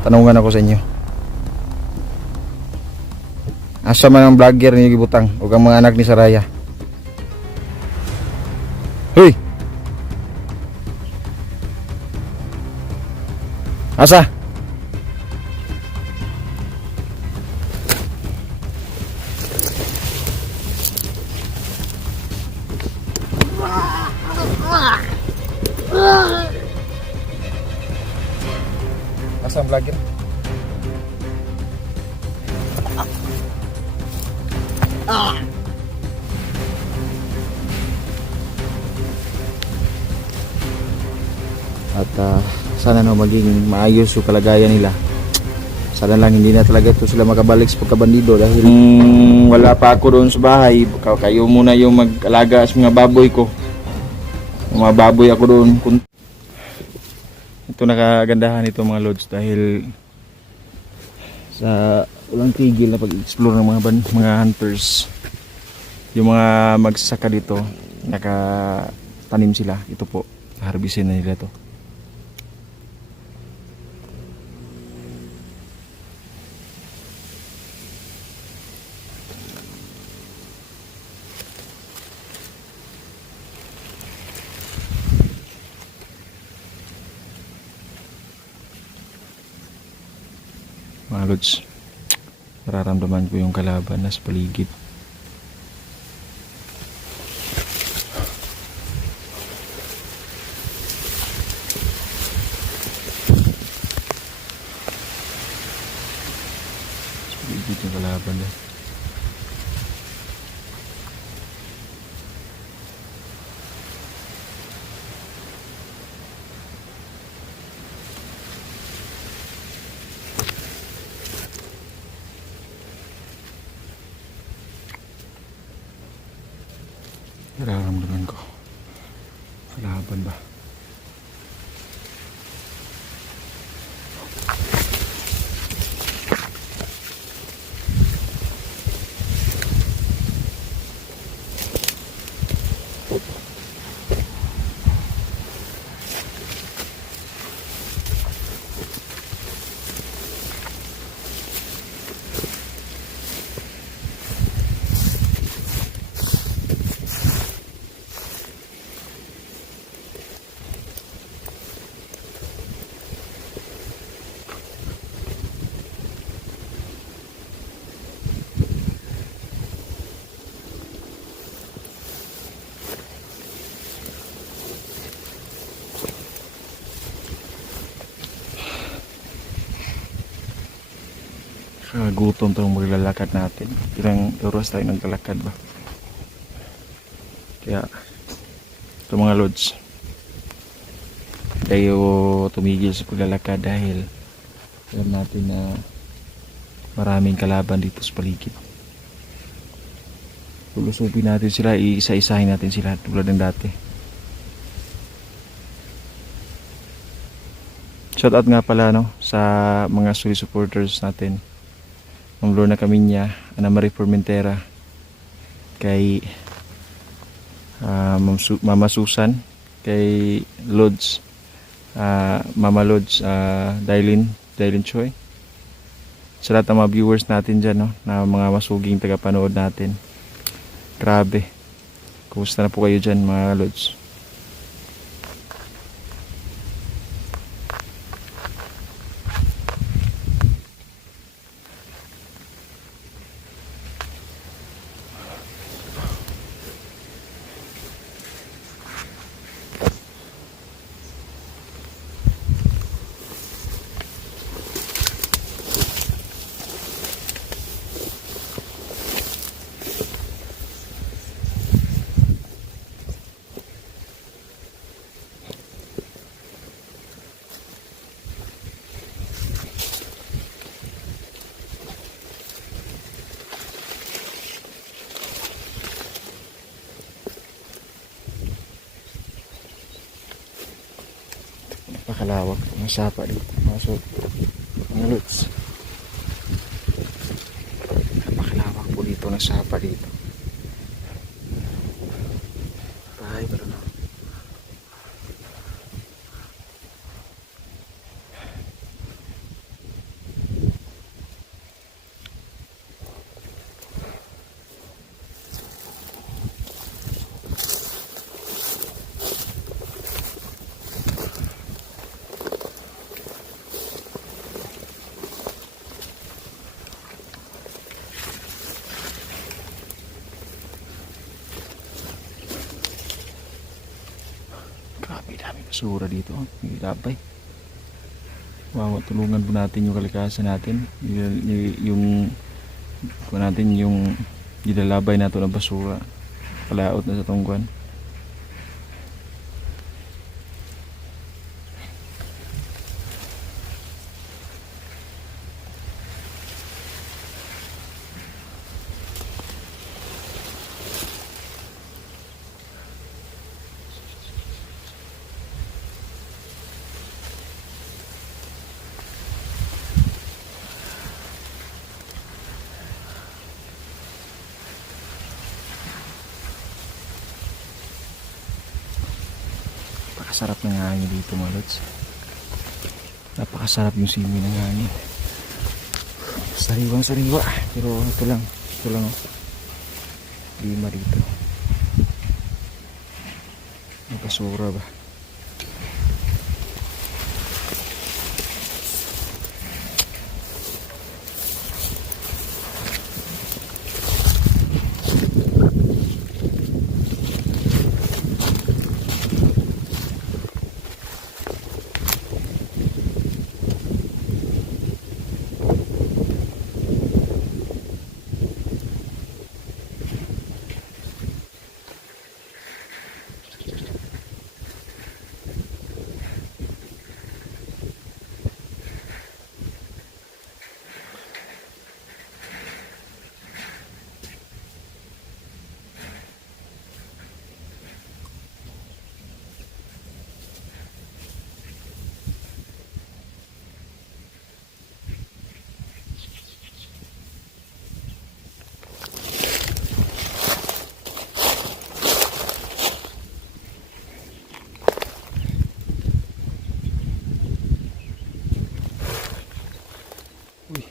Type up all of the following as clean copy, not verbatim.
tanungan ako sa inyo. Asa man ang vlogger ni gibutang ug ang mga anak ni Saraya? Hoy. Asa? Asa ang vlogger? At sana no maging maayos yung kalagayan nila. Sana lang hindi na talaga ito sila makabalik sa pagkabandido dahil wala pa ako doon sa bahay. Kayo muna yung mag-alaga sa mga baboy ko. Mga baboy ako doon. Ito nakagandahan ito mga lods dahil sa walang tigil na pag-explore ng mga hunters. Yung mga magsasaka dito nakatanim sila. Ito po, harbisin na nila to. Mga lods, nararamdaman ko yung kalaban na sa paligid. Sa paligid yung kalaban na. Nararamdaman ko kalaban ba? Gutom itong maglalakad natin. Ilang oras tayo naglalakad ba? Kaya ito mga lods, tayo tumigil sa paglalakad dahil alam natin na maraming kalaban dito sa paligid. Lulusubin natin sila, isa-isahin natin sila tulad ng dati. Shout out nga pala no sa mga solid supporters natin. Ma'am Lorna Camiña, Ana Marie Formentera, kay Mama Susan, kay Lods, Mama Lods, Dailin Choi. Sa lahat ng mga viewers natin dyan, no, na mga masuging tagapanood natin. Grabe. Kumusta na po kayo dyan mga Lods? Napakalawak ng sapa dito mga lods. Napakalawak po dito ng sapa dito. Ay, pero no. Dami basura dito. May labay. Wow, tulungan po natin yung kalikasan natin. Yung po natin yung nilalabay nato ng basura. Palaot na sa tungkuan. Napakasarap ng hangin dito mga lods. Napakasarap yung simoy ng hangin. Sariwang sariwa. Pero ito lang oh. Lima dito. May basura ba? Uy.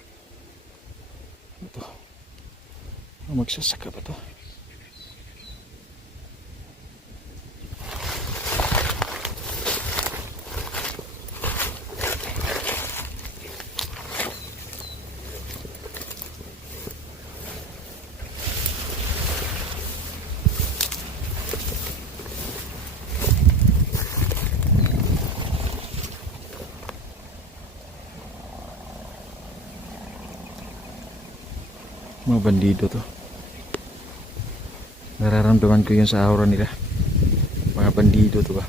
Ano to? Magsasaka ba to? Mga bandido to. Nararamdaman ko yun sa aura nila. Mga bandido to ba?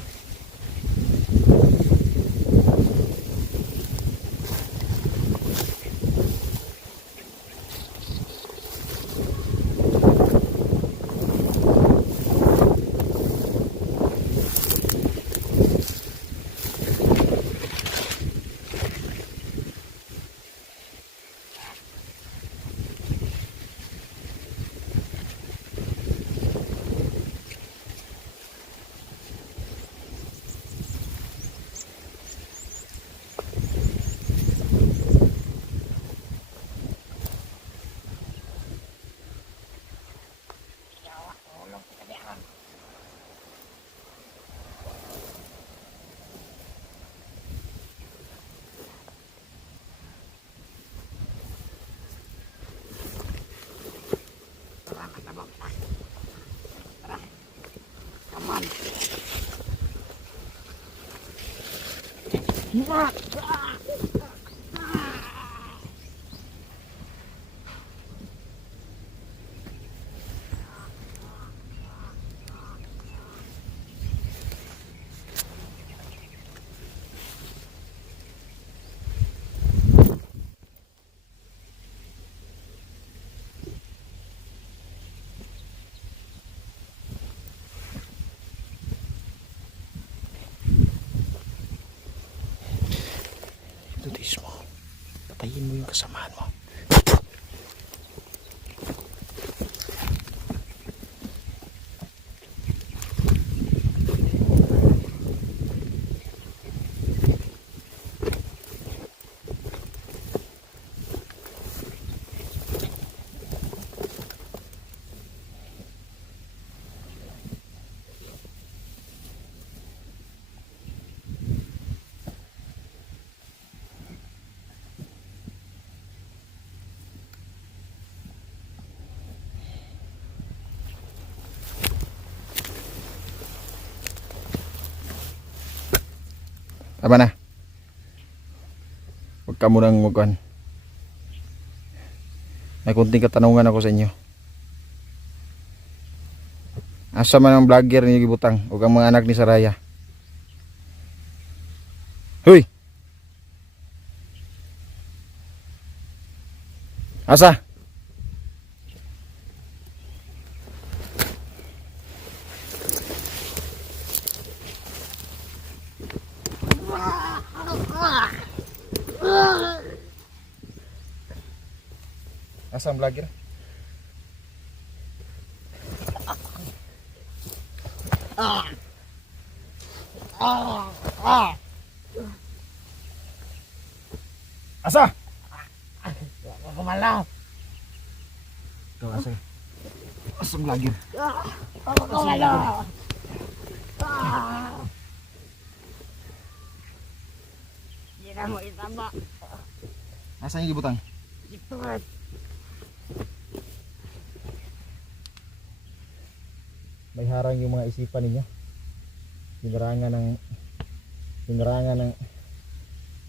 Tutis mo. Patayin mo yung kasamaan mo. Tama na. Huwag ka munang magkuhan. May kunting katanungan ako sa inyo. Asa man ang vlogger ni gibutang o ang mga anak ni Saraya? Hoy! Asa? Asa ang vlogger? Asa? Kumalaw. Ito, asa? Asa ang vlogger? Kumalaw. Hindi na mo itaba. Asa yung gibutang? Ipot. May harang yung mga isipan ninyo. Hinarangan ng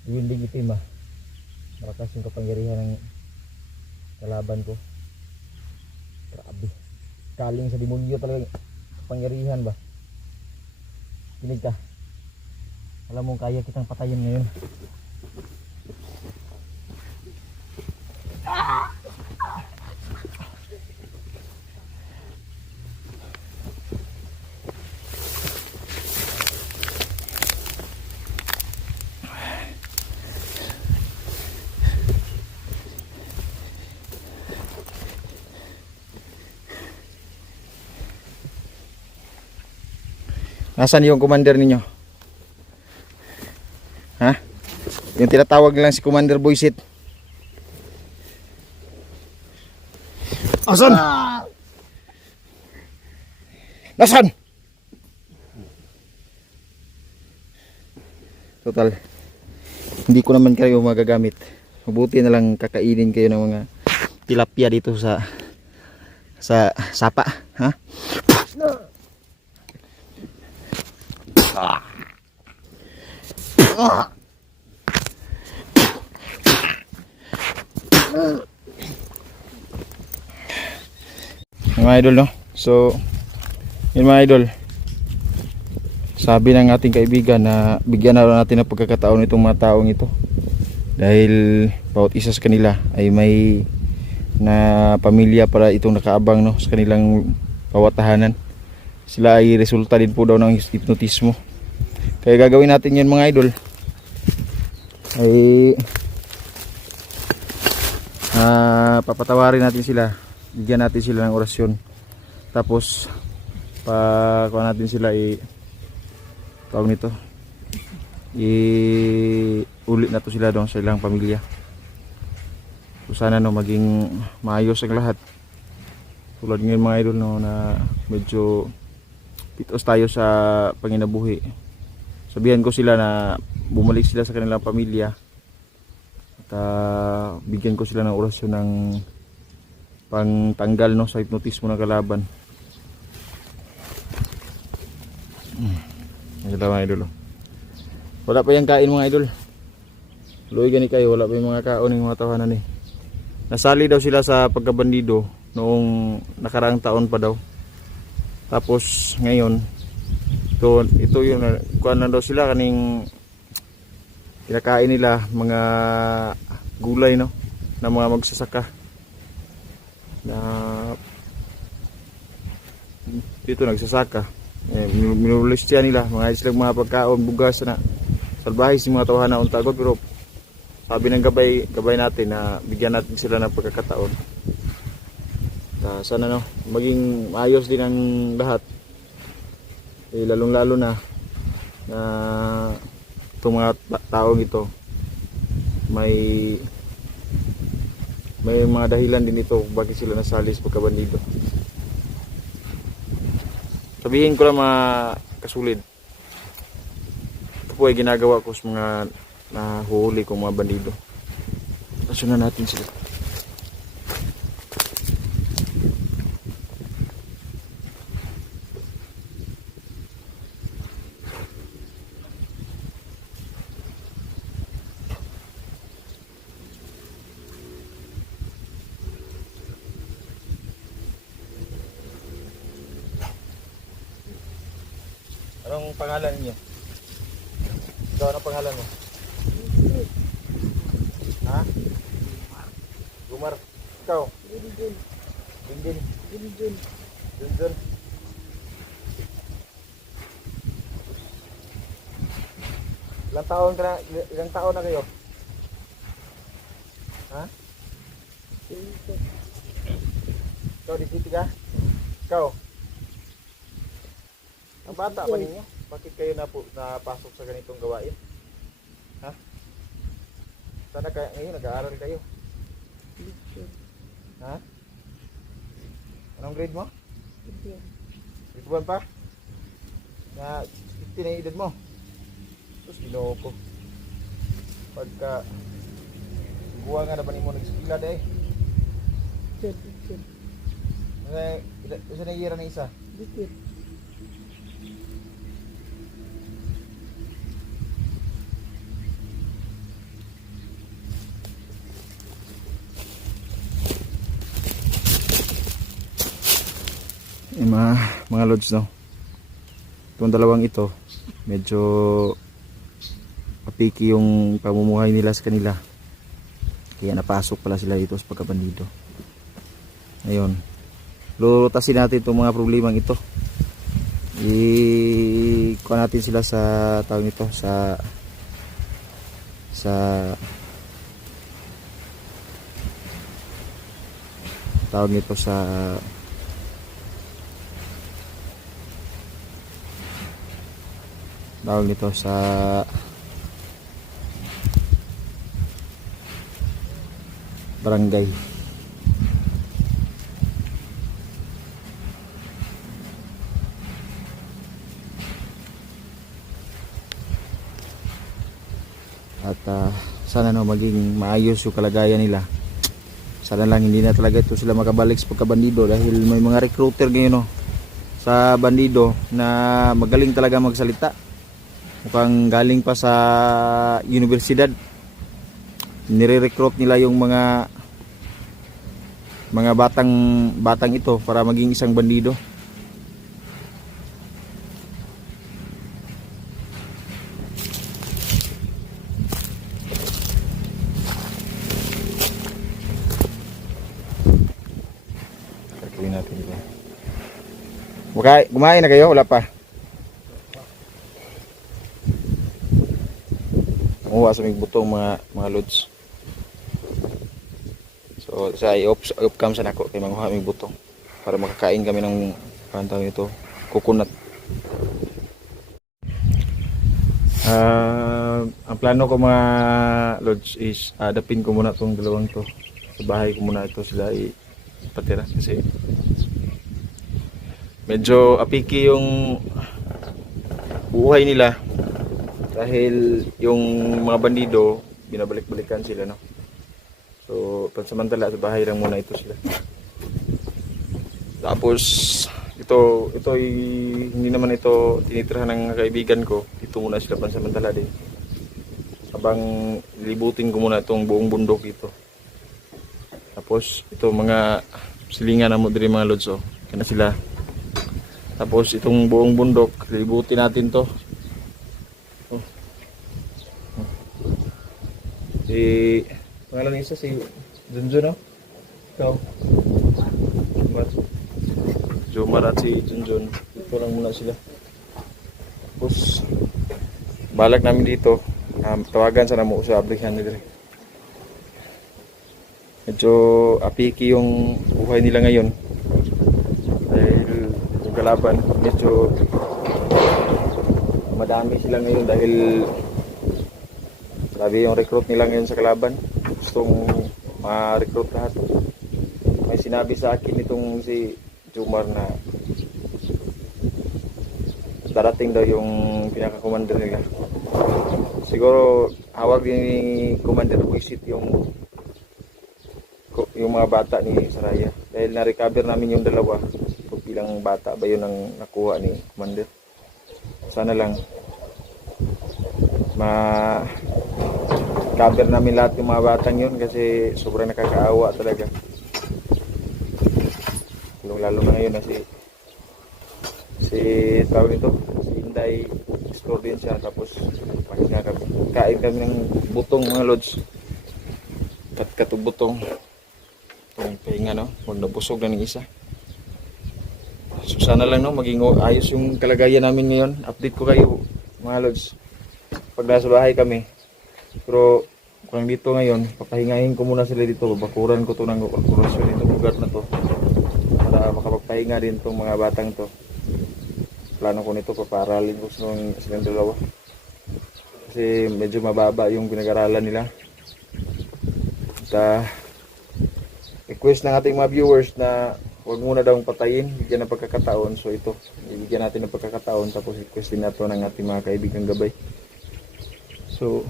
winding itim ah. Malakas yung kapangyarihan ng kalaban ko. Grabe. Kaling sa demonyo talaga kapangyarihan ba. Kinig ka. Alam mong kaya kitang patayin ngayon. Nasaan yung commander ninyo? Ha? Yung tinatawag nilang si Commander Boysit. Nasaan? Nasaan? Total. Hindi ko naman kayo magagamit. Mabuti na lang kakainin kayo ng mga tilapia dito sa sapa, ha? Mga idol, no? So yun mga idol, sabi ng ating kaibigan na bigyan na natin ng pagkakataon itong mga taong ito dahil bawat isa sa kanila ay may na pamilya para itong nakaabang, no, sa kanilang bawat tahanan. Sila ay resulta din po daw ng hipnotismo. Kaya gagawin natin yun mga idol ay papatawarin natin sila, bigyan natin sila ng orasyon, tapos kuha natin sila tawag nito, ulit na to sila doon sa ilang pamilya. So sana, no, maging maayos ang lahat. Tulad ngayon mga idol, no, na medyo pitos tayo sa panginabuhi. Sabihan ko sila na bumalik sila sa kanilang pamilya at bigyan ko sila ng orasyon ng pangtanggal, no, sa hipnotismo ng kalaban. Mga idol, wala pa yung kain mga idol. Luoy gani kayo, wala pa yung mga kaon ng mga tawanan eh. Nasali daw sila sa pagkabandido noong nakaraang taon pa daw. Tapos ngayon ito yung kuan na daw sila, kaning kinakain nila mga gulay, no, na mga magsasaka na dito nagsasaka. Minulis siya nila mga silang mga pagkaon, bugas na salbahe si mga tawahan na untagod. Pero sabi ng gabay natin na bigyan natin sila ng pagkakataon. Sana, no, maging ayos din ang lahat. Lalong lalo na itong mga taong ito may mga dahilan din ito bakit sila nasali sa pagkabandido. Sabihin ko lang mga kasulid, ito po ay ginagawa ko sa mga nahuhuli kong mga bandido. Tasunan natin sila. Anong pangalan niyo? Ikaw, anong pangalan mo? Ha? Gumar. Ikaw? Dindin. Dindin. Dindin. Dindin. Ilang taon na kayo? Ha? Ikaw, disiti ka? Ikaw? Ang bata pa ninyo? Bakit kayo napasok sa ganitong gawain? Ha? Sana ngayon nag-aaral kayo? Ha? Anong grade mo? Grade 1 pa? Na 15 na yung edad mo? Tapos ginoo ko. Pagka buwa nga na ba mo nag-skila dahil? Isa na gira na isa? Yung mga lods, no, itong dalawang ito medyo apiki yung pamumuhay nila sa kanila, kaya napasok pala sila dito sa pagkabandido. Ngayon, lulutasin natin itong mga problemang ito, ikuha natin sila sa tawag nito sa tawag nito sa barangay. At sana no maging maayos yung kalagayan nila. Sana lang hindi na talaga ito sila makabalik sa pagkabandido, dahil may mga recruiter ngayon, no, sa bandido na magaling talaga magsalita. Mukhang galing pa sa universidad. Nire-recruit nila yung mga batang ito para maging isang bandido. Kunin natin dito. Kumain na kayo? Wala pa? Kuha sa may butong mga lods. So sa i-off-cam sa nako kay manguha may butong para makakain kami ng pantaw nito, coconut. Ang plano ko mga lods is adapin ko muna tong dalawang to. Sa bahay ko muna ito sila ipatira kasi medyo apiki yung buhay nila. Dahil yung mga bandido, binabalik-balikan sila, no? So, pansamantala sa bahay lang muna ito sila. Tapos, ito hindi naman ito tinitirhan ng kaibigan ko. Ito muna sila pansamantala din. Habang libutin ko muna itong buong bundok ito. Tapos, ito mga silingan na mo din mga lods, oh. Kaya sila. Tapos, itong buong bundok, libutin natin to. Pangalan isa si Junjun, no? Ikaw? Jomar at si Junjun. Ito lang muna sila. Tapos balak namin dito, tawagan sana mo sa abrihan nila. Medyo apiki yung buhay nila ngayon. Dahil yung kalaban, medyo madami sila ngayon dahil sabi yung recruit nila ngayon sa kalaban, gustong ma-recruit lahat. May sinabi sa akin itong si Jomar na darating daw yung pinaka-commander nila. Siguro hawag din ni Commander Buisit yung mga bata ni Saraya. Dahil na-recover namin yung dalawa. Kung bilang bata ba yun ang nakuha ni Commander. Sana lang cover namin lahat yung mga batang yun kasi sobrang nakakaawa talaga. Lalo na ngayon na si Si tawag nito, si Inday, explore din siya. Tapos pahinga kami. Kain kami ng butong mga lods. Katong butong. Itong pahinga, no? Huwag nabusog na ng isa. So sana lang, no, maging ayos yung kalagayan namin ngayon. Update ko kayo mga lods pag nasa bahay kami. Pero kung dito ngayon, papahingahin ko muna sila dito. Babakuran ko to ng operasyon dito lugar na to para makapagpahinga din tong mga batang to. Plano ko nito, paparalin ko silang dalawa kasi medyo mababa yung pinag-aralan nila. At request ng ating mga viewers na huwag muna daw patayin, bigyan ng pagkakataon. So ito, ibigyan natin ng pagkakataon, tapos request din nato ng ating mga kaibigang gabay. So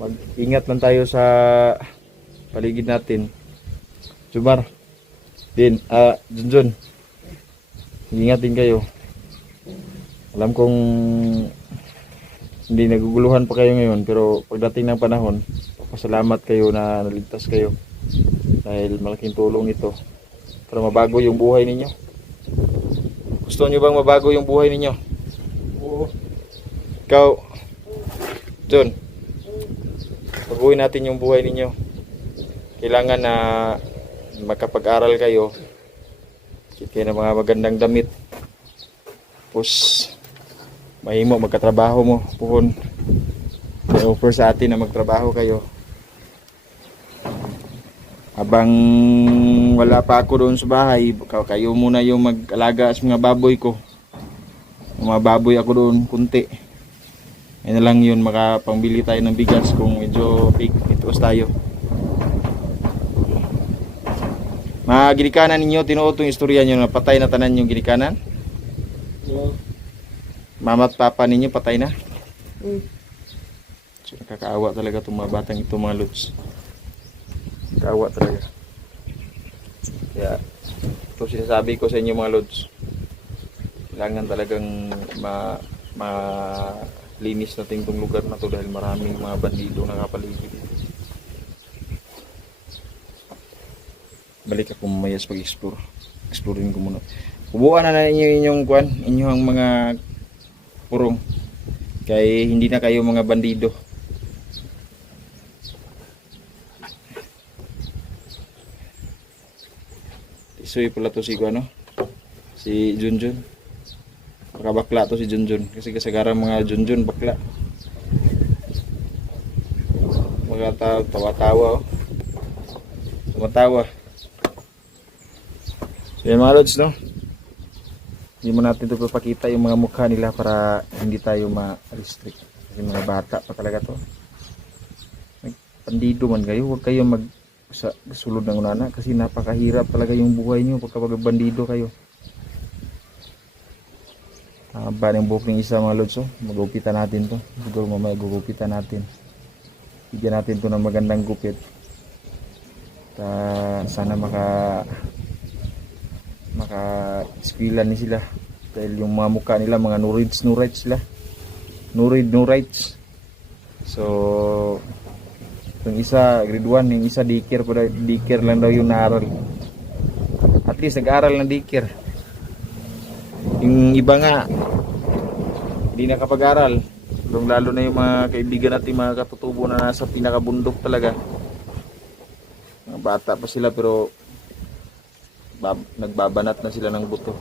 mag-ingat lang tayo sa paligid natin. Jumar din, Junjun, ingat din kayo. Alam kong hindi naguguluhan pa kayo ngayon, pero pagdating ng panahon, pasalamat kayo na naligtas kayo dahil malaking tulong ito para mabago yung buhay ninyo. Gusto nyo bang mabago yung buhay ninyo? Oo. Ikaw, John, baguhin natin yung buhay ninyo. Kailangan na makapag-aral kayo, kaya ng mga magandang damit, tapos mahimo magkatrabaho mo. Puhon may offer sa atin na magtrabaho kayo. Habang wala pa ako doon sa bahay, kayo muna yung mag-alaga sa mga baboy ko. Mga baboy ako doon kunti. Yan na lang yun, makapangbili tayo ng bigas kung medyo pitios tayo. Mga ginikanan ninyo, tinuot yung istorya nyo na patay na tanan yung ginikanan. Oo. Mama at papa ninyo patay na. Mm. So nakakaawa talaga itong mga batang ito, mga lods. Nakakaawa talaga. Kaya ito sinasabi ko sa inyo mga lods. Kailangan talagang linis natin itong lugar na to dahil maraming mga bandido nakapaligid. Balik ako mamaya sa pag-explore. Explorein ko muna. Ubuan na ninyo inyong kuan, inyong mga purong. Kaya hindi na kayo mga bandido. Isoy pala to si ano? Si Junjun. Bakla to si Junjun kasi kasagaran mga Junjun bakla. Mga tawa-tawa. Tumatawa. So yan mga lods, no? Hindi mo natin ito papakita yung mga mukha nila para hindi tayo ma-restrict. Kasi mga bata pa talaga to. Pandido man kayo, huwag kayo sulod ng unana kasi napakahirap talaga yung buhay nyo pagka bandido kayo. Ba ng buhok ng isa mga lods, magupitan natin to. Siguro mamaya gugupitan natin. Bigyan natin to ng magandang gupit. Sana maka-eskwela ni sila dahil yung mga mukha nila mga no rights sila, no rights. So yung isa grade 1, yung isa daycare lang daw yung naaral, at least nag-aral ng daycare. Yung iba nga hindi nakapag-aral, lalo na yung mga kaibigan natin, mga katutubo na nasa pinakabundok talaga. Mga bata pa sila pero nagbabanat na sila ng buto.